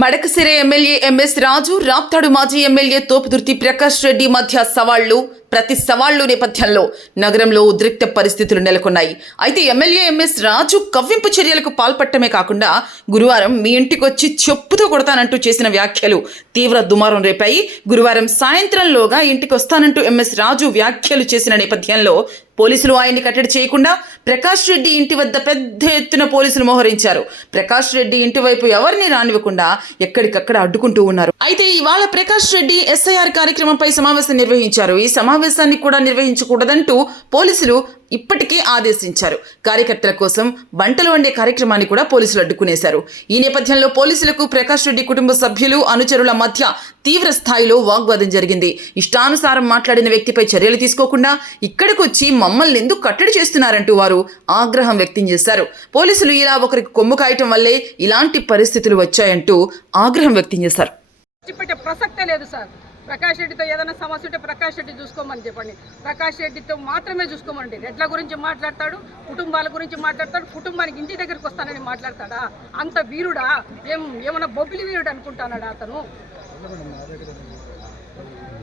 Madakasira MLA MS రాజు, రాప్తాడు మాజీ MLA Thopudurthi Prakash Reddy మధ్య ప్రతి సవాళ్లు నేపథ్యంలో నగరంలో ఉద్రిక్త పరిస్థితులు నెలకొన్నాయి. అయితే ఎమ్మెల్యే ఎంఎస్ రాజు కవ్వింపు చర్యలకు పాల్పడటమే కాకుండా గురువారం మీ ఇంటికొచ్చి చెప్పుతో కొడతానంటూ చేసిన వ్యాఖ్యలు తీవ్ర దుమారం రేపాయి. గురువారం సాయంత్రంలోగా ఇంటికి వస్తానంటూ ఎంఎస్ రాజు వ్యాఖ్యలు చేసిన నేపథ్యంలో పోలీసులు ఆయన్ని కట్టడి చేయకుండా ప్రకాష్ రెడ్డి ఇంటి వద్ద పెద్ద ఎత్తున పోలీసులు మోహరించారు. ప్రకాష్ రెడ్డి ఇంటి వైపు ఎవరిని రానివ్వకుండా ఎక్కడికక్కడ అడ్డుకుంటూ ఉన్నారు. అయితే ఇవాళ ప్రకాష్ రెడ్డి ఎస్ఐఆర్ కార్యక్రమంపై సమావేశం నిర్వహించారు. ఈ సమావేశాన్ని కూడా నిర్వహించకూడదంటూ పోలీసులు ఇప్పటికే ఆదేశించారు. కార్యకర్తల కోసం వంటలు వండే కార్యక్రమాన్ని కూడా పోలీసులు అడ్డుకునేశారు. ఈ నేపథ్యంలో పోలీసులకు ప్రకాష్ రెడ్డి కుటుంబ సభ్యులు, అనుచరుల మధ్య తీవ్ర స్థాయిలో వాగ్వాదం జరిగింది. ఇష్టానుసారం మాట్లాడిన వ్యక్తిపై చర్యలు తీసుకోకుండా ఇక్కడికి వచ్చి మమ్మల్ని ఎందుకు కట్టడి చేస్తున్నారంటూ వారు ఆగ్రహం వ్యక్తం చేశారు. పోలీసులు ఇలా ఒకరికి కొమ్ము కాయటం వల్లే ఇలాంటి పరిస్థితులు వచ్చాయంటూ ఆగ్రహం వ్యక్తం చేశారు. ప్రసక్తే లేదు సార్. ప్రకాష్ రెడ్డితో ఏదైనా సమస్య ఉంటే ప్రకాష్ రెడ్డి చూసుకోమని చెప్పండి. ప్రకాష్ రెడ్డితో మాత్రమే చూసుకోమండి. రెడ్ల గురించి మాట్లాడతాడు, కుటుంబాల గురించి మాట్లాడతాడు, కుటుంబానికి ఇంటి దగ్గరికి వస్తానని మాట్లాడతాడా? అంత వీరుడా? ఏమన్నా బొబ్బిలి వీరుడు అనుకుంటానాడా అతను?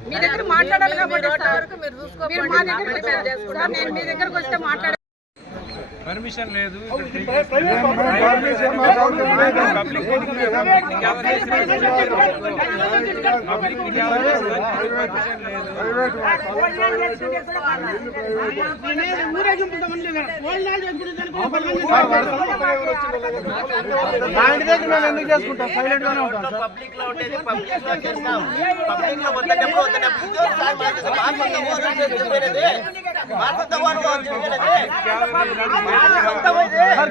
మీ దగ్గర మాట్లాడాలి కాబట్టి నేను మీ దగ్గరకు వస్తే మాట్లాడాలి. పర్మిషన్ లేదు. ఎందుకు చేసుకుంటాం? సైలెంట్ గానే ఉంటాం.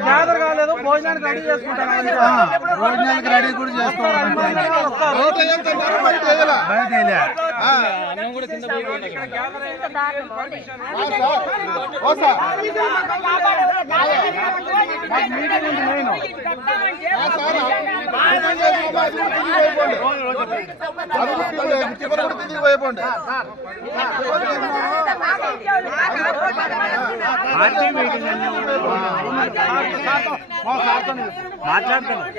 గ్యాదర్ కాలేదు, భోజనానికి రెడీ చేసుకుంటాం. భోజనానికి రెడీ కూడా చేసుకోవాలి. పార్టీ మీటింగ్ మాట్లాడుతున్నాం.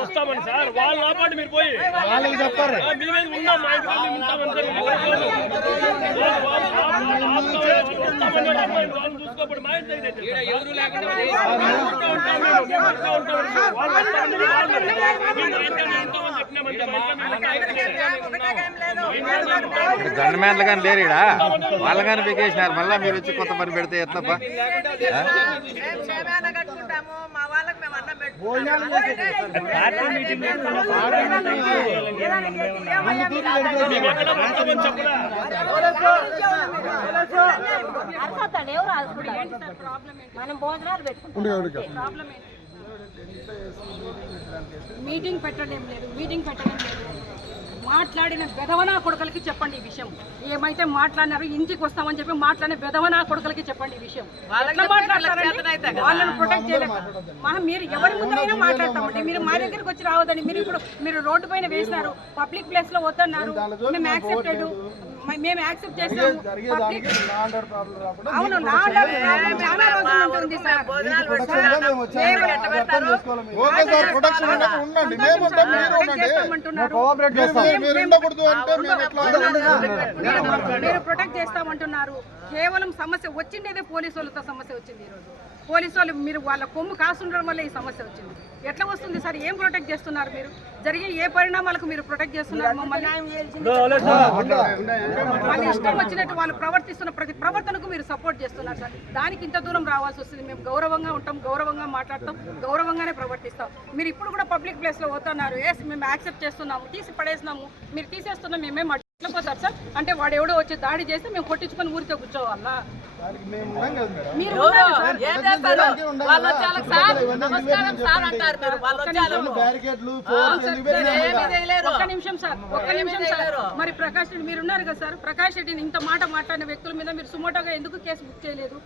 వస్తామని సార్ వాళ్ళ నాపాటు మీరు పోయి వాళ్ళకి చెప్పారు. చూసుకోబడి మా గవర్నమెంట్లు కానీ లేరు ఇక్కడ, వాళ్ళు కానీ పీకేసినారు. మళ్ళీ మీరు వచ్చి కొత్త పని పెడితే ఎట్లప్ప? మీటింగ్ పెట్టడం లేదు. మాట్లాడిన బెదవనా కొడుకులకి చెప్పండి ఈ విషయం. ఏమైతే మాట్లాడినారో ఇంటికి వస్తామని చెప్పి మాట్లాడిన బెదవనా కొడుకులకి చెప్పండి ఈ విషయం. వాళ్ళని ప్రొటెక్ట్ చేయలేదు. మీరు ఎవరి ముందరైనా మాట్లాడతామండి. మీరు మా దగ్గరికి వచ్చి రావద్దని మీరు రోడ్డు పైన వేసినారు, పబ్లిక్ ప్లేస్ లో వద్దన్నారు. మేము యాక్సెప్ట్ చేసాము. అవును, చాలా రోజులు ఉంటుంది సార్. మీరు ప్రొటెక్ట్ చేస్తామంటున్నారు. కేవలం సమస్య వచ్చిండేదే పోలీసు వాళ్ళతో సమస్య వచ్చింది. ఈరోజు పోలీసు వాళ్ళు మీరు వాళ్ళ కొమ్ము కాస్తుండడం వల్ల ఈ సమస్య వచ్చింది. ఎట్లా వస్తుంది సార్? ఏం ప్రొటెక్ట్ చేస్తున్నారు మీరు? జరిగే ఏ పరిణామాలకు మీరు ప్రొటెక్ట్ చేస్తున్నారు? మమ్మల్ని వాళ్ళ ఇష్టం వచ్చినట్టు వాళ్ళు ప్రవర్తిస్తున్న ప్రతి ప్రవర్తనకు మీరు సపోర్ట్ చేస్తున్నారు సార్. దానికి ఇంత దూరం రావాల్సి వస్తుంది. మేము గౌరవంగా ఉంటాం, గౌరవంగా మాట్లాడతాం, గౌరవంగానే ప్రవర్తిస్తాం. మీరు ఇప్పుడు కూడా పబ్లిక్ ప్లేస్లో పోతున్నారు. ఎస్, మేము యాక్సెప్ట్ చేస్తున్నాము, తీసి పడేసినాము. మీరు తీసేస్తున్నాం, మేమేం ఎట్లా పోతారు సార్? అంటే వాడు ఎవడో వచ్చి దాడి చేస్తే మేము కొట్టించుకొని ఊరికే కూర్చోవాలా? ఒక్క నిమిషం సార్. మరి ప్రకాష్ రెడ్డి మీరున్నారు కదా సార్, ప్రకాష్ రెడ్డిని ఇంత మాట మాట్లాడిన వ్యక్తుల మీద మీరు సుమోటోగా ఎందుకు కేసు బుక్ చేయలేదు?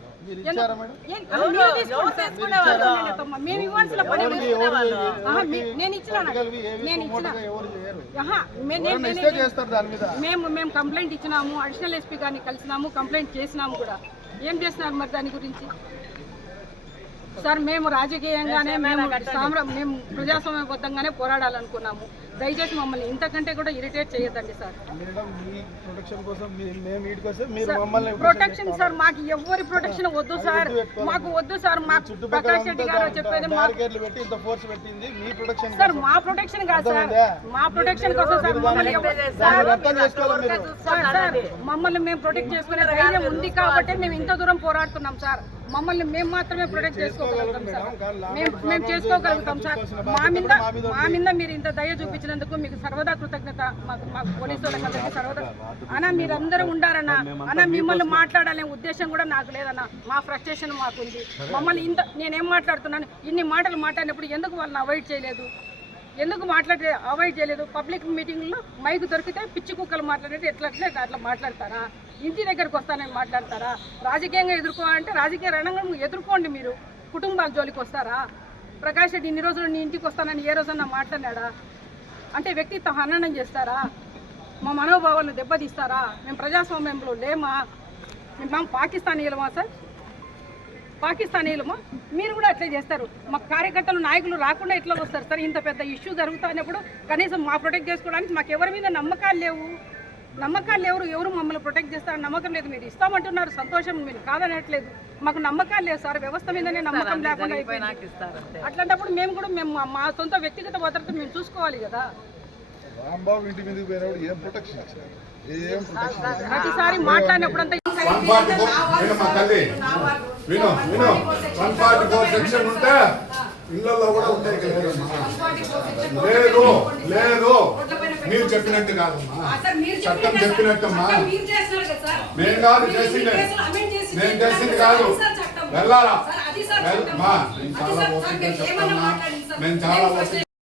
మేము ఇవ్వాల్సిన పని నేను ఇచ్చిన మేము కంప్లైంట్ ఇచ్చినాము, అడిషనల్ ఎస్పీ గారిని కలిసినాము, కంప్లైంట్ చేసినాము కూడా. ఏం చేస్తున్నారు మరి దాని గురించి? సార్ మేము రాజకీయంగానే మేము ప్రజాస్వామ్యబద్ధంగానే పోరాడాలనుకున్నాము. దయచేసి మమ్మల్ని ఇంతకంటే కూడా ఇరిటేట్ చేయొద్దండి సార్. మేడం మీ ప్రొటెక్షన్ కోసం మేము వీటికి వస్తే మీరు మమ్మల్ని ప్రొటెక్షన్ సార్, మాకు ఎవరి ప్రొటెక్షన్ వద్దు సార్, మాకు వద్దు సార్. మాకు ప్రకాష్ రెడ్డి గారు చెప్పేది బ్యారికేడ్లు పెట్టి ఇంత ఫోర్స్ పెట్టింది మీ ప్రొటెక్షన్ సార్, మా ప్రొటెక్షన్ కాదు సార్, మా ప్రొటెక్షన్ కోసం సార్. మమ్మల్ని అర్థం చేసుకోవాలి మీరు. సార్ మమ్మల్ని మేము ప్రొటెక్ట్ చేసుకునే ధైర్యం ఉంది కాబట్టి మేము ఇంత దూరం పోరాడుతున్నాం సార్. మమ్మల్ని మేము మాత్రమే ప్రొటెక్ట్ చేసుకోగలుగుతాం సార్, మేము చేసుకోగలుగుతాం సార్. మా మీద మీరు ఇంత దయ చూపించినందుకు మీకు సర్వదా కృతజ్ఞత. మాకు పోలీసు వాళ్ళందరికీ సర్వదా. అన్న మీరందరూ ఉండారన్నా, అన్న మిమ్మల్ని మాట్లాడాలనే ఉద్దేశం కూడా నాకు లేదన్న. మా ఫ్రస్ట్రేషన్ మాకుంది. మమ్మల్ని నేనేం మాట్లాడుతున్నాను, ఇన్ని మాటలు మాట్లాడినప్పుడు ఎందుకు వాళ్ళని అవాయిడ్ చేయలేదు, ఎందుకు అవాయిడ్ చేయలేదు? పబ్లిక్ మీటింగ్లో మైకు దొరికితే పిచ్చి కుక్కలు మాట్లాడితే అట్లా మాట్లాడతారా? ఇంటి దగ్గరకు వస్తానని మాట్లాడతారా? రాజకీయంగా ఎదుర్కోవాలంటే రాజకీయ రణంగం ఎదుర్కోండి. మీరు కుటుంబాల జోలికి వస్తారా? ప్రకాష్ రెడ్డి ఇన్ని రోజులు నీ ఇంటికి వస్తానని ఏ రోజన్నా మాట్లాడాడా? అంటే వ్యక్తిత్వ హననం చేస్తారా? మా మనోభావాలను దెబ్బతీస్తారా? మేము ప్రజాస్వామ్యంలో లేమా? మేము పాకిస్తానీయులమా సార్? పాకిస్తానీయులమా? మీరు కూడా అట్లే చేస్తారు. మా కార్యకర్తలు నాయకులు రాకుండా ఎట్లా వస్తారు సార్? ఇంత పెద్ద ఇష్యూ జరుగుతున్నప్పుడు కనీసం మా ప్రొటెక్ట్ చేసుకోవడానికి మాకు ఎవరి మీద నమ్మకాలు లేవు. ఎవరు మమ్మల్ని ప్రొటెక్ట్ చేస్తారని నమ్మకం లేదు. మీరు ఇస్తామంటున్నారు, సంతోషం, మీరు కాదనట్లేదు. మాకు నమ్మకాలు లేవు సార్, వ్యవస్థ మీదనే నమ్మకం లేకుండా అయిపోయింది. అట్లాంటప్పుడు మేము మా సొంత వ్యక్తిగత భద్రత మేము చూసుకోవాలి కదా. రాంబాబు ఇంటి మీదకి పోయినప్పుడు ఏం ప్రొటెక్షన్ ఇచ్చారు? ఏం ప్రొటెక్షన్? ప్రతిసారి మాట్లాడినప్పుడంతా 144 సెక్షన్ ఉంటే ఇళ్లలో కూడా ఉంటాయి కదా. లేదు మీరు చెప్పినట్టు కాదమ్మా, చట్టం చెప్పినట్టమ్మా. నేను కాదు చేసింది, నేను చేసింది కాదు. వెళ్ళాలా? మేము చాలా ఓపిక చెప్తామా, మేము చాలా ఓపిక